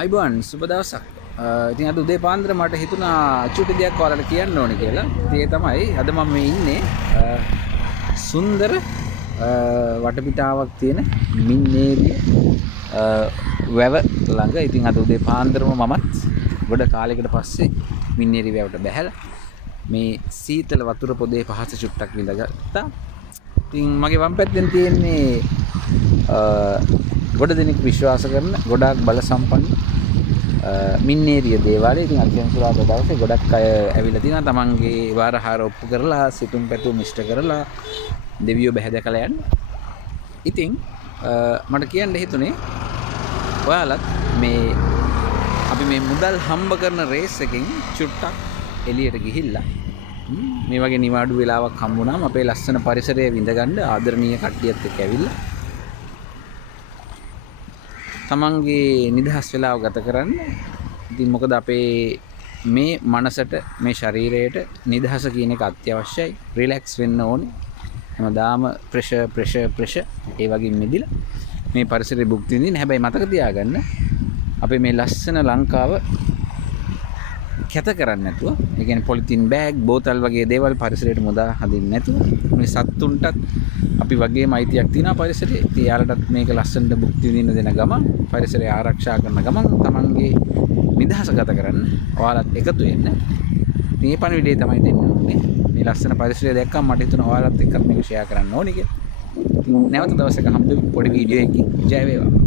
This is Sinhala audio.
අයිබෝන් සුබ දවසක්. ඉතින් අද උදේ පාන්දර මට හිතුණා චුටි දෙයක් ඔයාලට කියන්න ඕනේ කියලා. ඒ තමයි අද මම මේ ඉන්නේ සුන්දර වටපිටාවක් තියෙන මින්නේරිය වැව ළඟ. ඉතින් අද උදේ පාන්දරම මමත් ගොඩ කාලයකට පස්සේ මින්නේරිය වැවට බැහැලා මේ සීතල වතුර පොදේ පහස චුට්ටක් විඳගත්තා. ඉතින් මගේ වම් පැත්තෙන් තියෙන්නේ ගොඩ දෙනෙක් විශ්වාස කරන ගොඩාක් බල සම්පන්න මින්නේරිය දේවාලය. ඉතින් අද සෙන්සුරාදා දවසේ ගොඩක් අය ඇවිල්ලා තිනවා තමන්ගේ වාරහාර ඔප්පු කරලා සිතුම් පැතුම් ඉෂ්ට කරලා දෙවියෝ බැහැ දැකලා යන්න. ඉතින් මට කියන්න හිතුනේ ඔයාලත් මේ අපි මේ මුදල් හම්බ කරන රේස් එකකින් චුට්ටක් එළියට ගිහිල්ලා මේ වගේ නිවාඩු වෙලාවක් හම්බුනාම අපේ ලස්සන පරිසරය විඳගන්න ආදරණීය කට්ටියත් එක්ක ඇවිල්ලා තමන්ගේ නිදහස් වෙලාව ගත කරන්න. ඉතින් මොකද අපේ මේ මනසට මේ ශරීරයට නිදහස කියන එක අත්‍යවශ්‍යයි. රිලැක්ස් වෙන්න ඕනේ. හැමදාම ප්‍රෙෂර් ඒ වගේ මිදිලා මේ පරිසරයේ භුක්ති විඳින්න. හැබැයි මතක තියාගන්න අපේ මේ ලස්සන ලංකාව කැත කරන්නේ නැතුව, ඒ කියන්නේ පොලිතින් බෑග්, බෝතල් වගේ දේවල් පරිසරයට මුදා හදින්න නැතුව මේ සත්තුන්ටත් අපි වගේම අයිතියක් තියෙනවා පරිසරයේ. ඉතින් යාලටත් මේක ලස්සනට භුක්ති විඳින්න දෙන ගමන් පරිසරය ආරක්ෂා කරන ගමන් තමන්ගේ නිදහස ගත කරන්න ඔයාලත් එකතු වෙන්න. ඉතින් මේ පණිවිඩය තමයි දෙන්න ඕනේ. මේ ලස්සන පරිසරය දැක්කම මට හිතුණා ඔයාලත් එක්කත් මේක ෂෙයා කරන්න ඕනේ කියලා. ඉතින් නැවත දවසක හම්බෙමු පොඩි වීඩියෝ එකකින්. ජය වේවා.